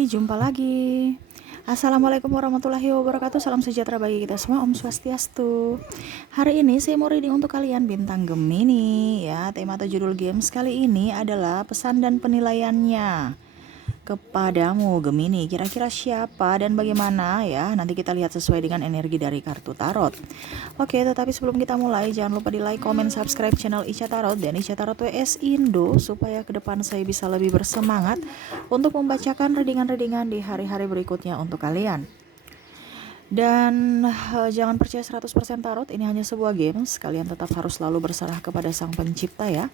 Hai, jumpa lagi. Assalamualaikum warahmatullahi wabarakatuh. Salam sejahtera bagi kita semua. Om Swastiastu. Hari ini saya mau reading untuk kalian bintang Gemini ya. Tema atau judul games kali ini adalah pesan dan penilaiannya kepadamu Gemini. Kira-kira siapa dan bagaimana ya? Nanti kita lihat sesuai dengan energi dari kartu tarot. Oke, tetapi sebelum kita mulai, jangan lupa di like, comment, subscribe channel Ica Tarot dan Ica Tarot WS Indo supaya ke depan saya bisa lebih bersemangat untuk membacakan readingan-readingan di hari-hari berikutnya untuk kalian. Dan jangan percaya 100% tarot, ini hanya sebuah games. Kalian tetap harus selalu berserah kepada sang pencipta ya.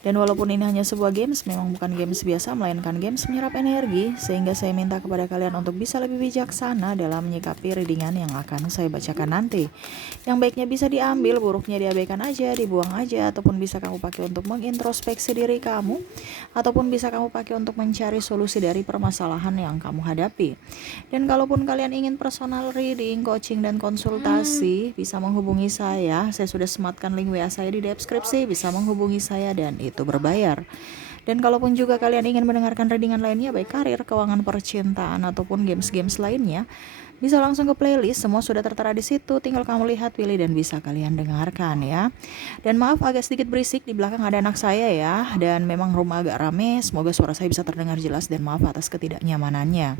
Dan walaupun ini hanya sebuah games, memang bukan games biasa, melainkan games menyerap energi. Sehingga saya minta kepada kalian untuk bisa lebih bijaksana dalam menyikapi readingan yang akan saya bacakan nanti. Yang baiknya bisa diambil, buruknya diabaikan aja, dibuang aja. Ataupun bisa kamu pakai untuk mengintrospeksi diri kamu. Ataupun bisa kamu pakai untuk mencari solusi dari permasalahan yang kamu hadapi. Dan kalaupun kalian ingin personal reading, coaching, dan konsultasi, bisa menghubungi saya. Saya sudah sematkan link WA saya di deskripsi, bisa menghubungi saya dan itu berbayar. Dan kalaupun juga kalian ingin mendengarkan readingan lainnya, baik karir, keuangan, percintaan, ataupun games-games lainnya, bisa langsung ke playlist, semua sudah tertera di situ. Tinggal kamu lihat, pilih, dan bisa kalian dengarkan ya. Dan maaf agak sedikit berisik, di belakang ada anak saya ya. Dan memang rumah agak rame, semoga suara saya bisa terdengar jelas dan maaf atas ketidaknyamanannya.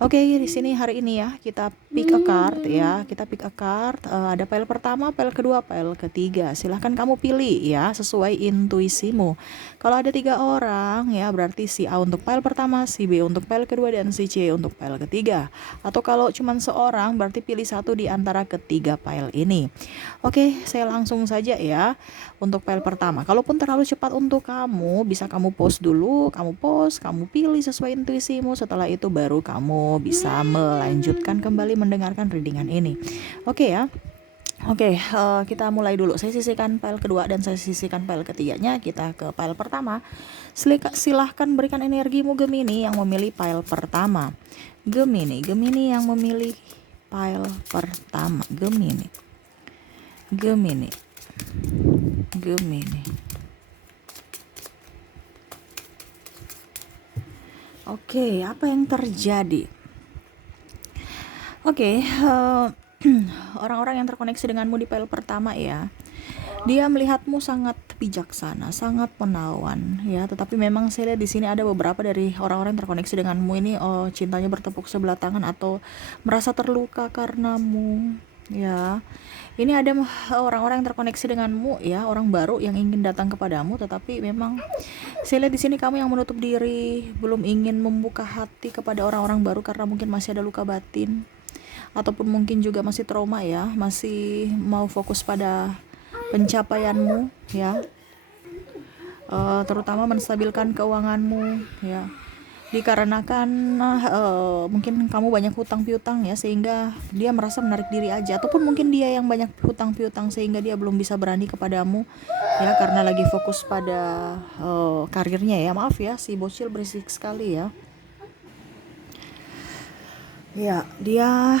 Oke, di sini hari ini ya kita pick a card ya. Kita pick a card. Ada pile pertama, pile kedua, pile ketiga. Silahkan kamu pilih ya sesuai intuisimu. Kalau ada 3 orang ya berarti si A untuk pile pertama, si B untuk pile kedua, dan si C untuk pile ketiga. Atau kalau cuma seorang berarti pilih satu di antara ketiga pile ini. Oke, saya langsung saja ya untuk pile pertama. Kalaupun terlalu cepat untuk kamu, bisa kamu pause dulu, kamu pilih sesuai intuisimu. Setelah itu baru kamu bisa melanjutkan kembali mendengarkan readingan ini. Oke ya. Oke, kita mulai dulu. Saya sisihkan file kedua dan saya sisihkan file ketiganya. Kita ke file pertama. Silahkan berikan energimu Gemini yang memilih file pertama. Gemini yang memilih file pertama. Gemini. Oke, apa yang terjadi? Oke, orang-orang yang terkoneksi denganmu di file pertama ya, dia melihatmu sangat bijaksana, sangat menawan ya. Tetapi memang saya lihat di sini ada beberapa dari orang-orang yang terkoneksi denganmu ini cintanya bertepuk sebelah tangan atau merasa terluka karenamu ya. Ini ada orang-orang yang terkoneksi denganmu ya, orang baru yang ingin datang kepadamu, tetapi memang saya lihat di sini kamu yang menutup diri, belum ingin membuka hati kepada orang-orang baru karena mungkin masih ada luka batin ataupun mungkin juga masih trauma ya, masih mau fokus pada pencapaianmu ya, terutama menstabilkan keuanganmu ya, dikarenakan mungkin kamu banyak hutang piutang ya, sehingga dia merasa menarik diri aja, ataupun mungkin dia yang banyak hutang piutang sehingga dia belum bisa berani kepadamu ya, karena lagi fokus pada karirnya ya. Maaf ya, si bocil berisik sekali ya. Ya, dia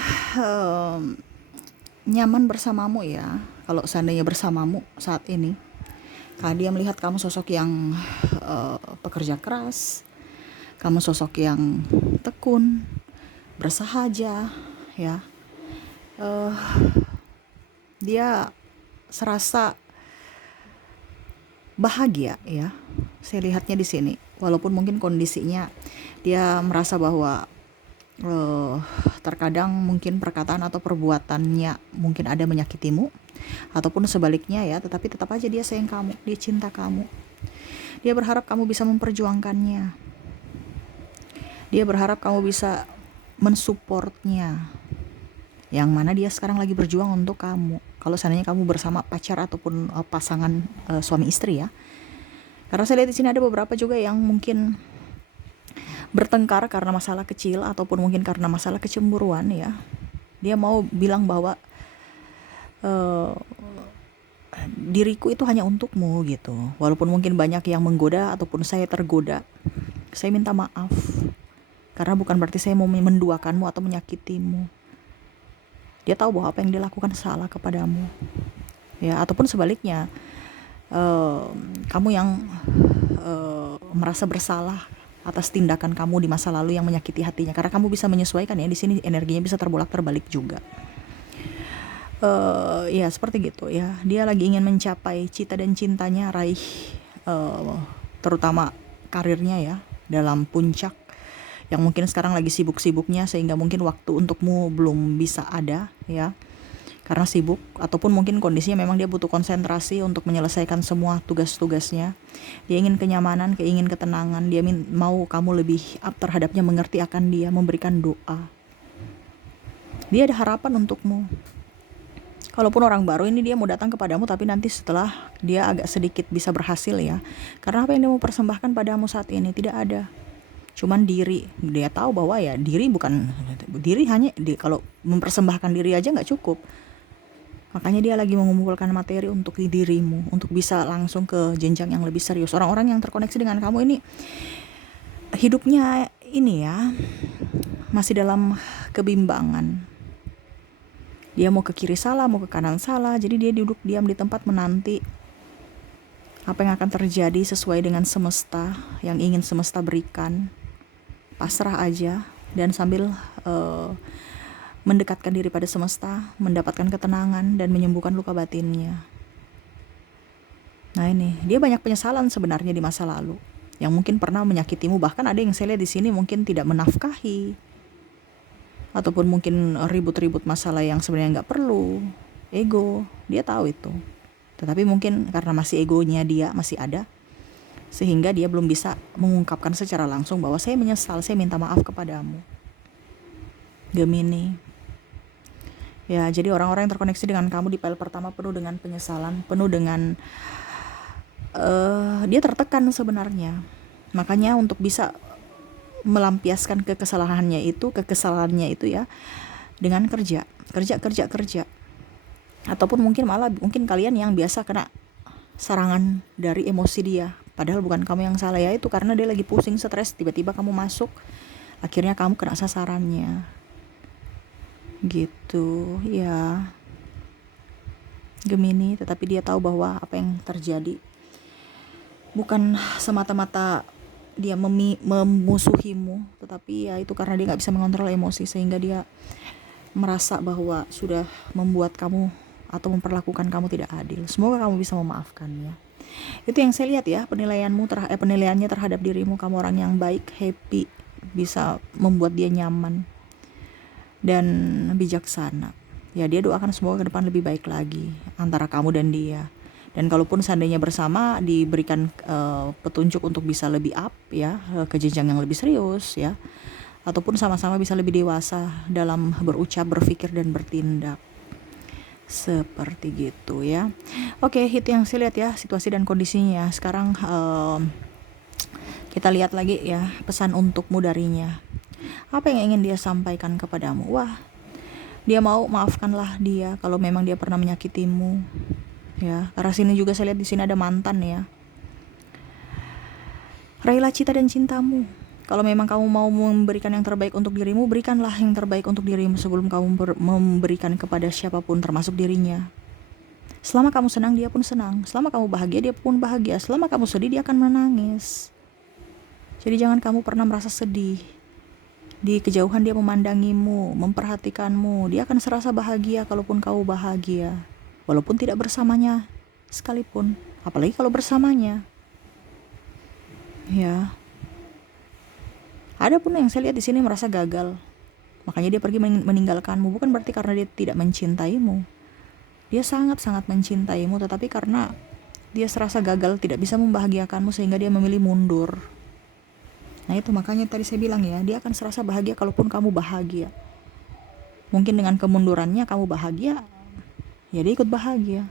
nyaman bersamamu ya. Kalau seandainya bersamamu saat ini, karena dia melihat kamu sosok yang pekerja keras, kamu sosok yang tekun, bersahaja ya. Dia serasa bahagia ya. Saya lihatnya di sini. Walaupun mungkin kondisinya dia merasa bahwa terkadang mungkin perkataan atau perbuatannya mungkin ada menyakitimu, ataupun sebaliknya ya, tetapi tetap aja dia sayang kamu, dia cinta kamu, dia berharap kamu bisa memperjuangkannya, dia berharap kamu bisa mensupportnya, yang mana dia sekarang lagi berjuang untuk kamu. Kalau seandainya kamu bersama pacar ataupun pasangan suami istri ya, karena saya lihat di sini ada beberapa juga yang mungkin bertengkar karena masalah kecil ataupun mungkin karena masalah kecemburuan ya. Dia mau bilang bahwa diriku itu hanya untukmu gitu. Walaupun mungkin banyak yang menggoda ataupun saya tergoda, saya minta maaf. Karena bukan berarti saya mau menduakanmu atau menyakitimu. Dia tahu bahwa apa yang dia lakukan salah kepadamu. Ya, ataupun sebaliknya, kamu yang merasa bersalah atas tindakan kamu di masa lalu yang menyakiti hatinya, karena kamu bisa menyesuaikan ya. Di sini energinya bisa terbolak-terbalik juga. Ya seperti gitu ya. Dia lagi ingin mencapai cita dan cintanya, raih terutama karirnya ya, dalam puncak yang mungkin sekarang lagi sibuk-sibuknya, sehingga mungkin waktu untukmu belum bisa ada ya, karena sibuk, ataupun mungkin kondisinya memang dia butuh konsentrasi untuk menyelesaikan semua tugas-tugasnya. Dia ingin kenyamanan, ingin ketenangan, dia mau kamu lebih up terhadapnya, mengerti akan dia, memberikan doa. Dia ada harapan untukmu. Kalaupun orang baru ini dia mau datang kepadamu, tapi nanti setelah dia agak sedikit bisa berhasil ya. Karena apa yang dia mau persembahkan padamu saat ini tidak ada. Cuman diri. Dia tahu bahwa ya diri bukan, diri hanya kalau mempersembahkan diri aja nggak cukup. Makanya dia lagi mengumpulkan materi untuk dirimu, untuk bisa langsung ke jenjang yang lebih serius. Orang-orang yang terkoneksi dengan kamu ini hidupnya ini ya, masih dalam kebimbangan. Dia mau ke kiri salah, mau ke kanan salah. Jadi dia duduk diam di tempat menanti apa yang akan terjadi sesuai dengan semesta, yang ingin semesta berikan. Pasrah aja dan sambil mendekatkan diri pada semesta, mendapatkan ketenangan dan menyembuhkan luka batinnya. Nah ini, dia banyak penyesalan sebenarnya di masa lalu yang mungkin pernah menyakitimu. Bahkan ada yang saya lihat di sini mungkin tidak menafkahi, ataupun mungkin ribut-ribut masalah yang sebenarnya nggak perlu. Ego, dia tahu itu. Tetapi mungkin karena masih egonya dia masih ada, sehingga dia belum bisa mengungkapkan secara langsung bahwa saya menyesal, saya minta maaf kepadamu. Gemini. Ya, jadi orang-orang yang terkoneksi dengan kamu di file pertama penuh dengan penyesalan, penuh dengan dia tertekan sebenarnya. Makanya untuk bisa melampiaskan kekesalannya itu ya, dengan kerja. Ataupun mungkin kalian yang biasa kena serangan dari emosi dia, padahal bukan kamu yang salah ya. Itu karena dia lagi pusing, stres, tiba-tiba kamu masuk, akhirnya kamu kena sasarannya gitu ya, Gemini. Tetapi dia tahu bahwa apa yang terjadi bukan semata-mata dia memusuhimu, tetapi ya itu karena dia gak bisa mengontrol emosi, sehingga dia merasa bahwa sudah membuat kamu atau memperlakukan kamu tidak adil. Semoga kamu bisa memaafkannya. Itu yang saya lihat ya, penilaiannya terhadap dirimu. Kamu orang yang baik, happy, bisa membuat dia nyaman dan bijaksana. Ya, dia doakan semoga ke depan lebih baik lagi antara kamu dan dia. Dan kalaupun seandainya bersama, diberikan petunjuk untuk bisa lebih up ya, ke jenjang yang lebih serius ya, ataupun sama-sama bisa lebih dewasa dalam berucap, berpikir dan bertindak. Seperti gitu ya. Oke, itu yang saya lihat ya, situasi dan kondisinya. Sekarang kita lihat lagi ya, pesan untukmu darinya. Apa yang ingin dia sampaikan kepadamu? Wah, dia mau maafkanlah dia kalau memang dia pernah menyakitimu ya. Karena sini juga saya lihat di sini ada mantan ya. Raihlah cita dan cintamu. Kalau memang kamu mau memberikan yang terbaik untuk dirimu, berikanlah yang terbaik untuk dirimu sebelum kamu memberikan kepada siapapun, termasuk dirinya. Selama kamu senang, dia pun senang. Selama kamu bahagia, dia pun bahagia. Selama kamu sedih, dia akan menangis. Jadi jangan kamu pernah merasa sedih. Di kejauhan dia memandangimu, memperhatikanmu. Dia akan serasa bahagia kalaupun kamu bahagia, walaupun tidak bersamanya sekalipun. Apalagi kalau bersamanya. Ya. Ada pun yang saya lihat di sini merasa gagal, makanya dia pergi meninggalkanmu. Bukan berarti karena dia tidak mencintaimu. Dia sangat-sangat mencintaimu, tetapi karena dia serasa gagal, tidak bisa membahagiakanmu, sehingga dia memilih mundur. Nah itu makanya tadi saya bilang ya, dia akan serasa bahagia kalaupun kamu bahagia. Mungkin dengan kemundurannya kamu bahagia, ya dia ikut bahagia.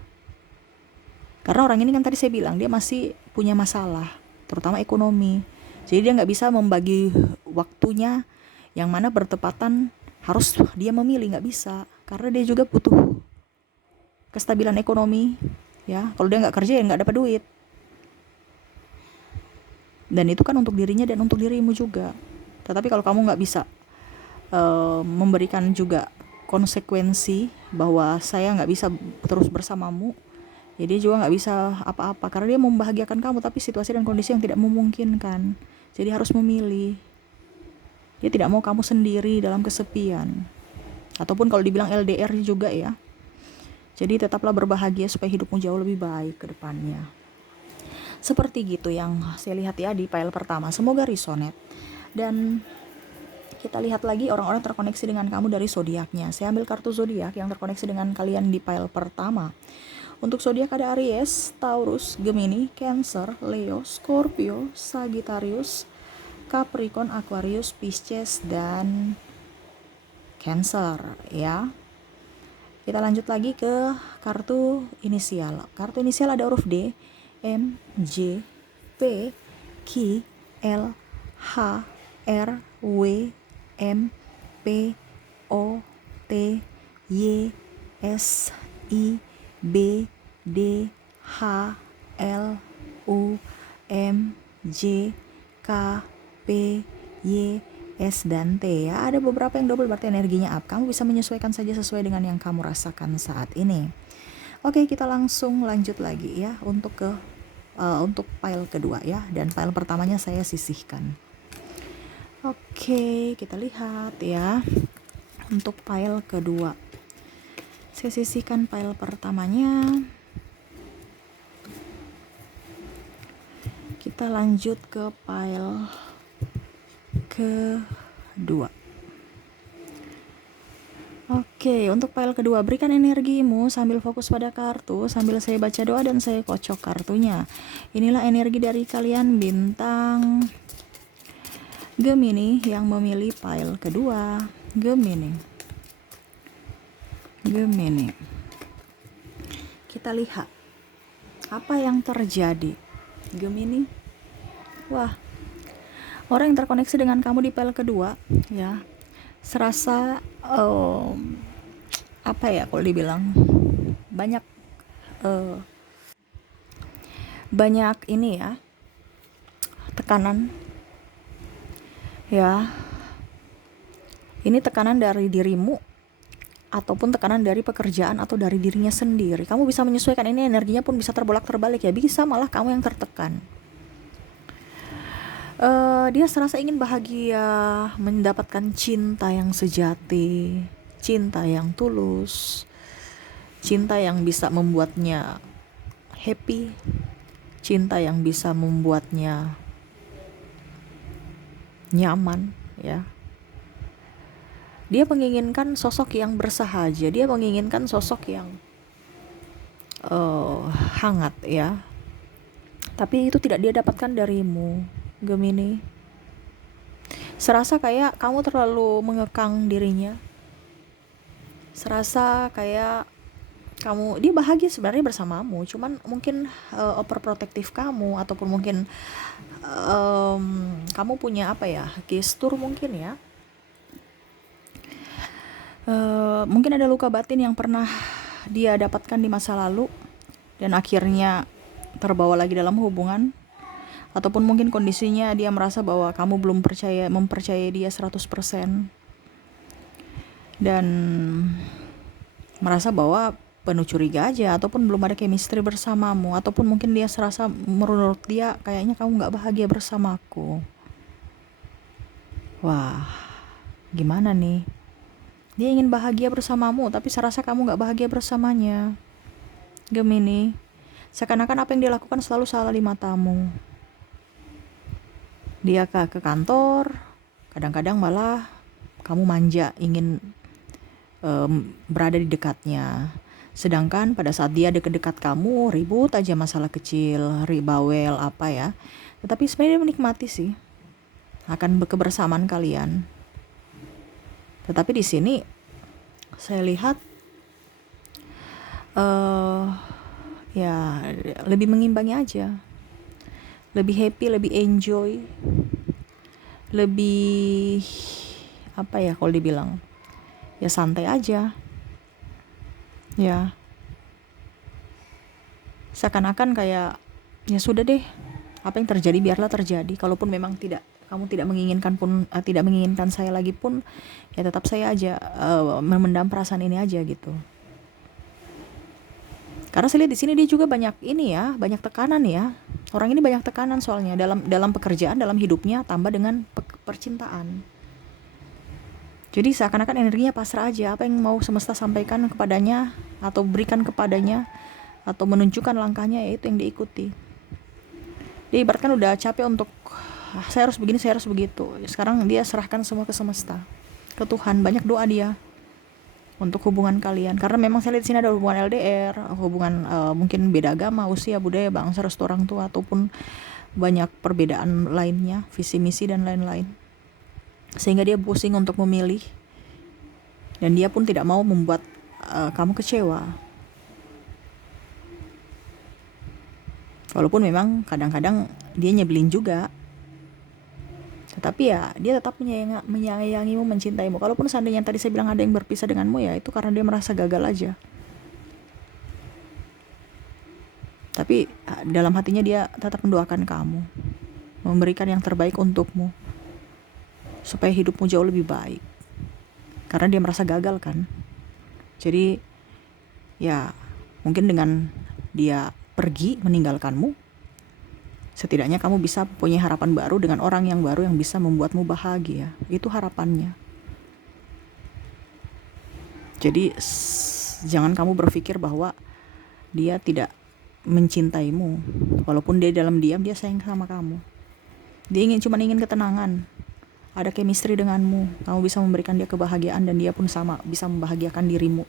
Karena orang ini kan tadi saya bilang dia masih punya masalah, terutama ekonomi. Jadi dia gak bisa membagi waktunya yang mana bertepatan, harus dia memilih, gak bisa. Karena dia juga butuh kestabilan ekonomi ya. Kalau dia gak kerja ya gak dapat duit. Dan itu kan untuk dirinya dan untuk dirimu juga. Tetapi kalau kamu gak bisa memberikan juga konsekuensi bahwa saya gak bisa terus bersamamu, ya dia juga gak bisa apa-apa. Karena dia membahagiakan kamu, tapi situasi dan kondisi yang tidak memungkinkan. Jadi harus memilih. Dia tidak mau kamu sendiri dalam kesepian. Ataupun kalau dibilang LDR juga ya. Jadi tetaplah berbahagia supaya hidupmu jauh lebih baik ke depannya. Seperti gitu yang saya lihat ya di file pertama. Semoga resonate. Dan kita lihat lagi orang-orang terkoneksi dengan kamu dari zodiaknya. Saya ambil kartu zodiak yang terkoneksi dengan kalian di file pertama. Untuk zodiak ada Aries, Taurus, Gemini, Cancer, Leo, Scorpio, Sagittarius, Capricorn, Aquarius, Pisces, dan Cancer ya. Kita lanjut lagi ke kartu inisial. Kartu inisial ada huruf D, M, J, P, Q, L, H, R, W, M, P, O, T, Y, S, I, B, D, H, L, U, M, J, K, P, Y, S, dan T ya. Ada beberapa yang double berarti energinya up. Kamu bisa menyesuaikan saja sesuai dengan yang kamu rasakan saat ini. Oke, kita langsung lanjut lagi ya untuk file kedua ya. Dan file pertamanya saya sisihkan. Oke, kita lihat ya. Untuk file kedua, saya sisihkan file pertamanya. Kita lanjut ke file kedua. Oke, untuk file kedua, berikan energimu sambil fokus pada kartu, sambil saya baca doa dan saya kocok kartunya. Inilah energi dari kalian bintang Gemini yang memilih file kedua. Gemini. Kita lihat apa yang terjadi. Gemini. Wah, orang yang terkoneksi dengan kamu di file kedua ya, serasa apa ya kalau dibilang banyak ini ya, tekanan ya. Ini tekanan dari dirimu ataupun tekanan dari pekerjaan atau dari dirinya sendiri. Kamu bisa menyesuaikan ini, energinya pun bisa terbolak-terbalik ya. Bisa malah kamu yang tertekan. Dia serasa ingin bahagia, mendapatkan cinta yang sejati, cinta yang tulus, cinta yang bisa membuatnya happy, cinta yang bisa membuatnya nyaman ya. Dia menginginkan sosok yang bersahaja, dia menginginkan sosok yang hangat ya. Tapi itu tidak dia dapatkan darimu, Gemini. Serasa kayak kamu terlalu mengekang dirinya. Serasa kayak dia bahagia sebenarnya bersamamu, cuman mungkin overprotective kamu, ataupun mungkin kamu punya apa ya, gestur mungkin ya. Mungkin ada luka batin yang pernah dia dapatkan di masa lalu dan akhirnya terbawa lagi dalam hubungan, ataupun mungkin kondisinya dia merasa bahwa kamu belum mempercayai dia 100% dan merasa bahwa penuh curiga aja, ataupun belum ada chemistry bersamamu, ataupun mungkin dia serasa menurut dia kayaknya kamu gak bahagia bersamaku. Wah, gimana nih? Dia ingin bahagia bersamamu, tapi serasa kamu gak bahagia bersamanya, Gemini. Seakan-akan apa yang dia lakukan selalu salah di matamu. Dia ke kantor, kadang-kadang malah kamu manja, ingin berada di dekatnya. Sedangkan pada saat dia dekat-dekat kamu, ribut aja masalah kecil, bawel apa ya. Tetapi sebenarnya dia menikmati sih akan kebersamaan kalian. Tetapi di sini saya lihat ya lebih mengimbangi aja, lebih happy, lebih enjoy, lebih apa ya kalau dibilang ya, santai aja ya. Seakan-akan kayak ya sudah deh, apa yang terjadi biarlah terjadi. Kalaupun memang kamu tidak menginginkan saya lagi pun, ya tetap saya aja memendam perasaan ini aja gitu. Karena saya lihat di sini dia juga banyak ini ya, banyak tekanan ya. Orang ini banyak tekanan soalnya dalam pekerjaan, dalam hidupnya, tambah dengan percintaan. Jadi seakan-akan energinya pasrah aja, apa yang mau semesta sampaikan kepadanya atau berikan kepadanya atau menunjukkan langkahnya, ya itu yang diikuti. Dia ibaratkan udah capek untuk saya harus begini, saya harus begitu. Sekarang dia serahkan semua ke semesta, ke Tuhan. Banyak doa dia untuk hubungan kalian, karena memang saya lihat di sini ada hubungan LDR, hubungan mungkin beda agama, usia, budaya, bangsa, restu orang tua, ataupun banyak perbedaan lainnya, visi misi dan lain-lain, sehingga dia pusing untuk memilih, dan dia pun tidak mau membuat kamu kecewa. Walaupun memang kadang-kadang dia nyebelin juga, tetapi ya dia tetap menyayangimu, mencintaimu. Kalaupun seandainya tadi saya bilang ada yang berpisah denganmu, ya itu karena dia merasa gagal aja. Tapi dalam hatinya dia tetap mendoakan kamu, memberikan yang terbaik untukmu, supaya hidupmu jauh lebih baik. Karena dia merasa gagal kan. Jadi ya mungkin dengan dia pergi meninggalkanmu, setidaknya kamu bisa punya harapan baru dengan orang yang baru yang bisa membuatmu bahagia. Itu harapannya. Jadi jangan kamu berpikir bahwa dia tidak mencintaimu. Walaupun dia dalam diam dia sayang sama kamu. Dia cuma ingin ketenangan, ada chemistry denganmu. Kamu bisa memberikan dia kebahagiaan dan dia pun sama bisa membahagiakan dirimu.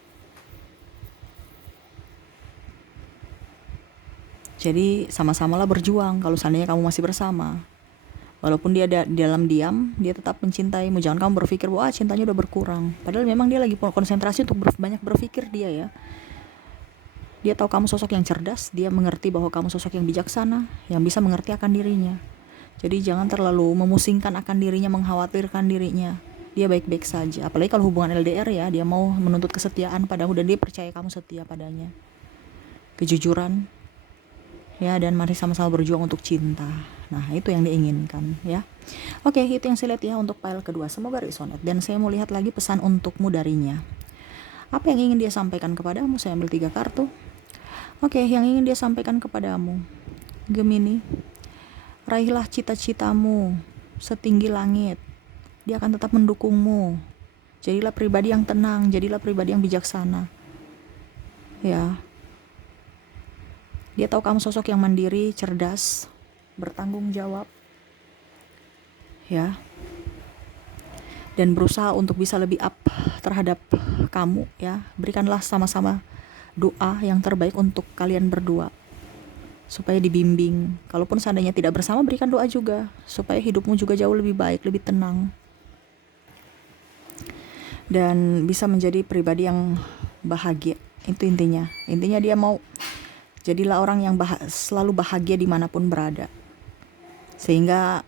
Jadi sama-samalah berjuang kalau seandainya kamu masih bersama. Walaupun dia dalam diam, dia tetap mencintaimu. Jangan kamu berpikir bahwa cintanya udah berkurang. Padahal memang dia lagi konsentrasi untuk banyak berpikir dia ya. Dia tahu kamu sosok yang cerdas, dia mengerti bahwa kamu sosok yang bijaksana, yang bisa mengerti akan dirinya. Jadi jangan terlalu memusingkan akan dirinya, mengkhawatirkan dirinya. Dia baik-baik saja. Apalagi kalau hubungan LDR ya, dia mau menuntut kesetiaan padamu dan dia percaya kamu setia padanya. Kejujuran. Ya, dan mari sama-sama berjuang untuk cinta. Nah, itu yang diinginkan ya. Oke, itu yang saya lihat ya untuk file kedua. Semoga resonate. Dan saya mau lihat lagi pesan untukmu darinya. Apa yang ingin dia sampaikan kepadamu? Saya ambil 3 kartu. Oke, yang ingin dia sampaikan kepadamu, Gemini, raihlah cita-citamu setinggi langit. Dia akan tetap mendukungmu. Jadilah pribadi yang tenang, jadilah pribadi yang bijaksana. Ya. Dia tahu kamu sosok yang mandiri, cerdas, bertanggung jawab. Ya. Dan berusaha untuk bisa lebih up terhadap kamu ya. Berikanlah sama-sama doa yang terbaik untuk kalian berdua, supaya dibimbing. Kalaupun seandainya tidak bersama, berikan doa juga supaya hidupmu juga jauh lebih baik, lebih tenang, dan bisa menjadi pribadi yang bahagia. Itu intinya dia mau jadilah orang yang selalu bahagia dimanapun berada, sehingga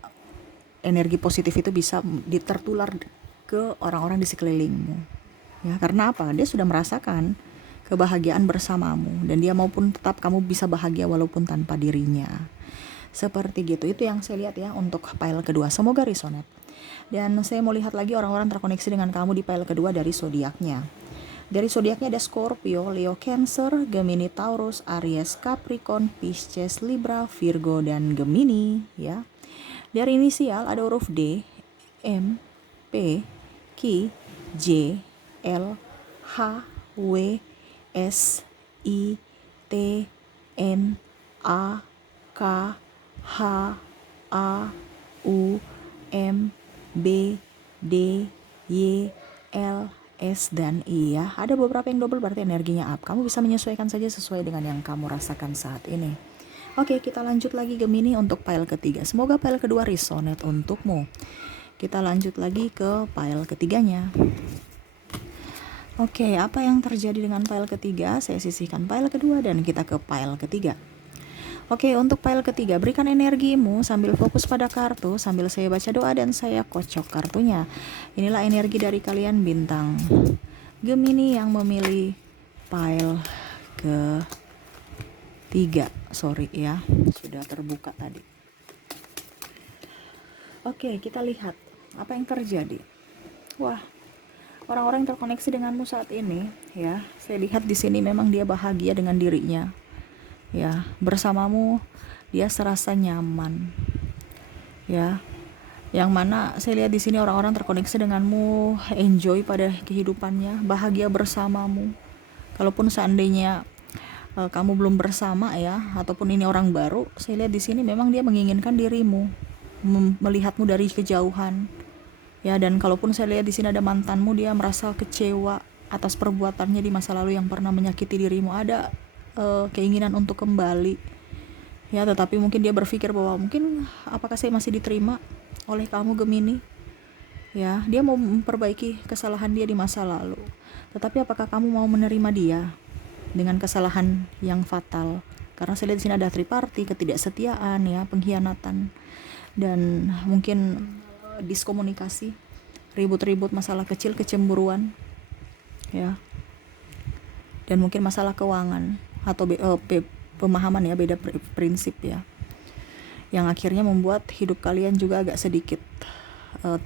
energi positif itu bisa ditertular ke orang-orang di sekelilingmu ya. Karena apa? Dia sudah merasakan kebahagiaan bersamamu, dan dia maupun tetap kamu bisa bahagia walaupun tanpa dirinya. Seperti gitu. Itu yang saya lihat ya untuk file kedua. Semoga resonate. Dan saya mau lihat lagi orang-orang terkoneksi dengan kamu di file kedua dari zodiaknya. Dari zodiaknya ada Scorpio, Leo, Cancer, Gemini, Taurus, Aries, Capricorn, Pisces, Libra, Virgo, dan Gemini ya. Dari inisial ada huruf D, M, P, Q, J, L, H, W, S, I, T, N, A, K, H, A, U, M, B, D, Y, L, S, dan I ya. Ada beberapa yang double, berarti energinya up. Kamu bisa menyesuaikan saja sesuai dengan yang kamu rasakan saat ini. Oke, kita lanjut lagi Gemini untuk file ketiga. Semoga file kedua resonate untukmu. Kita lanjut lagi ke file ketiganya. Oke, apa yang terjadi dengan file ketiga? Saya sisihkan file kedua dan kita ke file ketiga. Oke, untuk file ketiga, berikan energimu sambil fokus pada kartu, sambil saya baca doa dan saya kocok kartunya. Inilah energi dari kalian bintang Gemini yang memilih file ketiga. Sorry ya, sudah terbuka tadi. Oke, kita lihat apa yang terjadi. Wah, orang-orang yang terkoneksi denganmu saat ini, ya, saya lihat di sini memang dia bahagia dengan dirinya, ya, bersamamu dia serasa nyaman, ya, yang mana saya lihat di sini orang-orang terkoneksi denganmu, enjoy pada kehidupannya, bahagia bersamamu. Kalaupun seandainya kamu belum bersama, ya, ataupun ini orang baru, saya lihat di sini memang dia menginginkan dirimu, melihatmu dari kejauhan, ya. Dan kalaupun saya lihat di sini ada mantanmu, dia merasa kecewa atas perbuatannya di masa lalu yang pernah menyakiti dirimu, ada keinginan untuk kembali, ya, tetapi mungkin dia berpikir bahwa mungkin apakah saya masih diterima oleh kamu, Gemini, ya. Dia mau memperbaiki kesalahan dia di masa lalu, tetapi apakah kamu mau menerima dia dengan kesalahan yang fatal? Karena saya lihat di sini ada triparti, ketidaksetiaan, ya, pengkhianatan, dan mungkin diskomunikasi, ribut-ribut masalah kecil, kecemburuan, ya, dan mungkin masalah keuangan atau pemahaman, ya, beda prinsip, ya, yang akhirnya membuat hidup kalian juga agak sedikit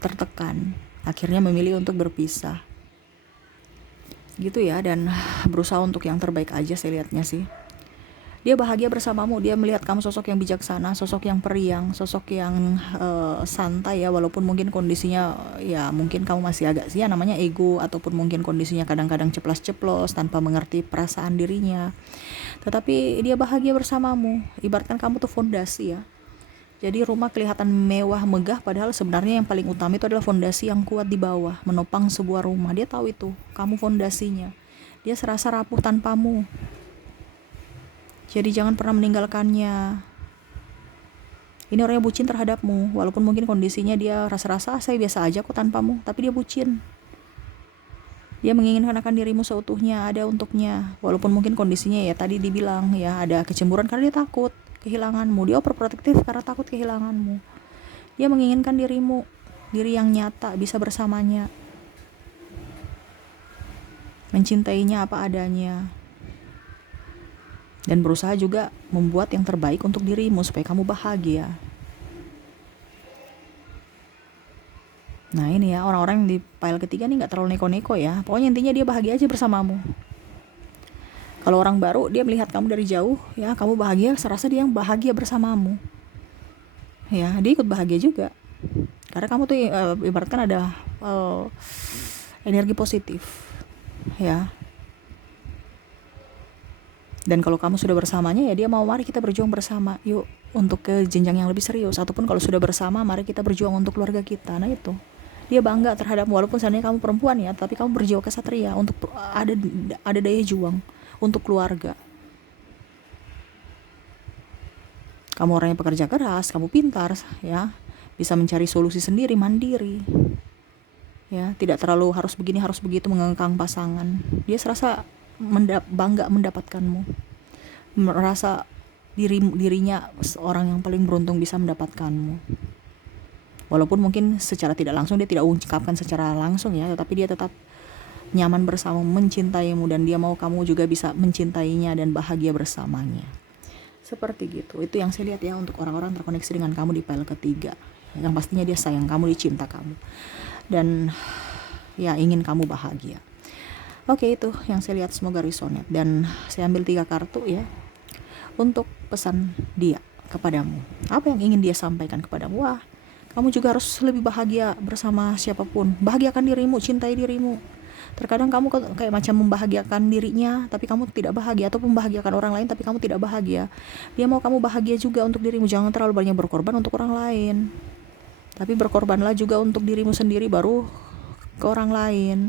tertekan, akhirnya memilih untuk berpisah, gitu, ya. Dan berusaha untuk yang terbaik aja saya lihatnya sih. Dia bahagia bersamamu, dia melihat kamu sosok yang bijaksana, sosok yang periang, sosok yang santai, ya, walaupun mungkin kondisinya, ya, mungkin kamu masih agak sih, ya, namanya ego, ataupun mungkin kondisinya kadang-kadang ceplas-ceplos tanpa mengerti perasaan dirinya, tetapi dia bahagia bersamamu. Ibaratkan kamu tuh fondasi, ya. Jadi rumah kelihatan mewah, megah, padahal sebenarnya yang paling utama itu adalah fondasi yang kuat di bawah, menopang sebuah rumah. Dia tahu itu, kamu fondasinya. Dia serasa rapuh tanpamu. Jadi jangan pernah meninggalkannya. Ini orangnya bucin terhadapmu, walaupun mungkin kondisinya dia rasa-rasa saya biasa aja kok tanpamu, tapi dia bucin. Dia menginginkan akan dirimu seutuhnya, ada untuknya, walaupun mungkin kondisinya, ya, tadi dibilang, ya, ada kecemburuan karena dia takut kehilanganmu. Dia overprotektif karena takut kehilanganmu. Dia menginginkan dirimu, diri yang nyata, bisa bersamanya, mencintainya apa adanya, dan berusaha juga membuat yang terbaik untuk dirimu supaya kamu bahagia. Nah, ini, ya, orang-orang yang di pile ketiga nih nggak terlalu neko-neko, ya. Pokoknya intinya dia bahagia aja bersamamu. Kalau orang baru, dia melihat kamu dari jauh, ya, kamu bahagia, serasa dia yang bahagia bersamamu, ya, dia ikut bahagia juga. Karena kamu tuh ibaratkan ada energi positif, ya. Dan kalau kamu sudah bersamanya, ya, dia mau, mari kita berjuang bersama, yuk, untuk ke jenjang yang lebih serius. Ataupun kalau sudah bersama, mari kita berjuang untuk keluarga kita. Nah, itu, dia bangga terhadapmu, walaupun seandainya kamu perempuan, ya, tapi kamu berjiwa kesatria, untuk ada daya juang untuk keluarga. Kamu orang yang pekerja keras, kamu pintar, ya, bisa mencari solusi sendiri, mandiri, ya, tidak terlalu harus begini harus begitu mengengkang pasangan. Dia serasa bangga mendapatkanmu, merasa dirinya seorang yang paling beruntung bisa mendapatkanmu, walaupun mungkin secara tidak langsung dia tidak ungkapkan secara langsung, ya, tetapi dia tetap nyaman bersamamu, mencintaimu, dan dia mau kamu juga bisa mencintainya dan bahagia bersamanya. Seperti gitu. Itu yang saya lihat, ya, untuk orang-orang terkoneksi dengan kamu di pile ketiga, yang pastinya dia sayang kamu, dicinta kamu, dan, ya, ingin kamu bahagia. Oke, itu yang saya lihat, semoga resonate. Dan saya ambil 3 kartu, ya, untuk pesan dia kepadamu. Apa yang ingin dia sampaikan kepadamu? Wah, kamu juga harus lebih bahagia bersama siapapun. Bahagiakan dirimu, cintai dirimu. Terkadang kamu kayak macam membahagiakan dirinya, tapi kamu tidak bahagia, atau membahagiakan orang lain, tapi kamu tidak bahagia. Dia mau kamu bahagia juga untuk dirimu. Jangan terlalu banyak berkorban untuk orang lain, tapi berkorbanlah juga untuk dirimu sendiri, baru ke orang lain.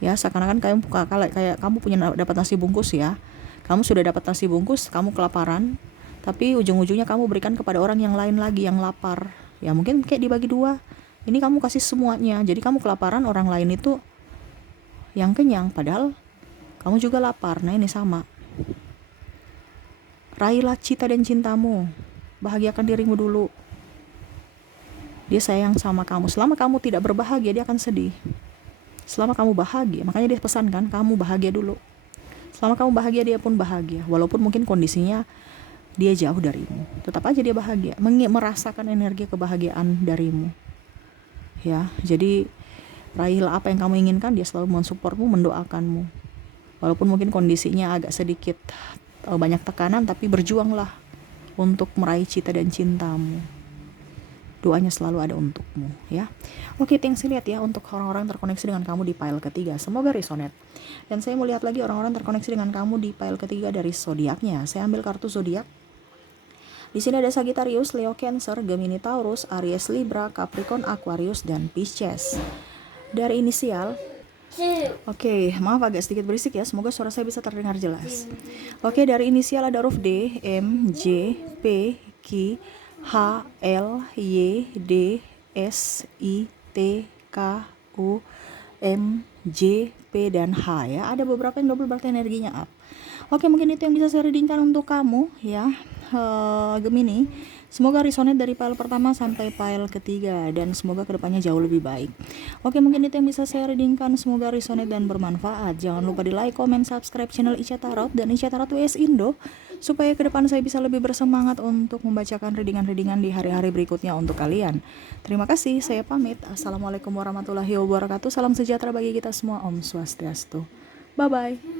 Ya, seakan-akan kayak kamu punya dapat nasi bungkus, ya. Kamu sudah dapat nasi bungkus, kamu kelaparan, tapi ujung-ujungnya kamu berikan kepada orang yang lain lagi yang lapar. Ya, mungkin kayak dibagi 2. Ini kamu kasih semuanya, jadi kamu kelaparan, orang lain itu yang kenyang, padahal kamu juga lapar. Nah, ini sama. Raihlah cita dan cintamu, bahagiakan dirimu dulu. Dia sayang sama kamu. Selama kamu tidak berbahagia, dia akan sedih. Selama kamu bahagia, makanya dia pesankan kamu bahagia dulu. Selama kamu bahagia, dia pun bahagia, walaupun mungkin kondisinya dia jauh darimu, tetap aja dia bahagia, merasakan energi kebahagiaan darimu, ya. Jadi Raihlah apa yang kamu inginkan, dia selalu mensupportmu, mendoakanmu. Walaupun mungkin kondisinya agak sedikit banyak tekanan, tapi berjuanglah untuk meraih cita dan cintamu. Doanya selalu ada untukmu ya. Oke, thanks, lihat ya untuk orang-orang terkoneksi dengan kamu di pile ketiga. Semoga resonate. Dan saya mau lihat lagi orang-orang terkoneksi dengan kamu di pile ketiga dari zodiaknya. Saya ambil kartu zodiak. Di sini ada Sagittarius, Leo, Cancer, Gemini, Taurus, Aries, Libra, Capricorn, Aquarius, dan Pisces. Dari inisial, oke, maaf agak sedikit berisik ya, semoga suara saya bisa terdengar jelas. Oke, dari inisial ada huruf D, M, J, P, Q, H, L, Y, D, S, I, T, K, U, M, J, P, dan H ya. Ada beberapa yang double berarti energinya up. Oke, mungkin itu yang bisa saya readingkan untuk kamu ya, Gemini. Semoga resonate dari pile pertama sampai pile ketiga, dan semoga kedepannya jauh lebih baik. Oke, mungkin itu yang bisa saya readingkan. Semoga resonate dan bermanfaat. Jangan lupa di like, comment, subscribe channel Ica Tarot dan Ica Tarot WS Indo, supaya ke depan saya bisa lebih bersemangat untuk membacakan readingan-readingan di hari-hari berikutnya untuk kalian. Terima kasih, saya pamit. Assalamualaikum warahmatullahi wabarakatuh. Salam sejahtera bagi kita semua. Om Swastiastu. Bye-bye.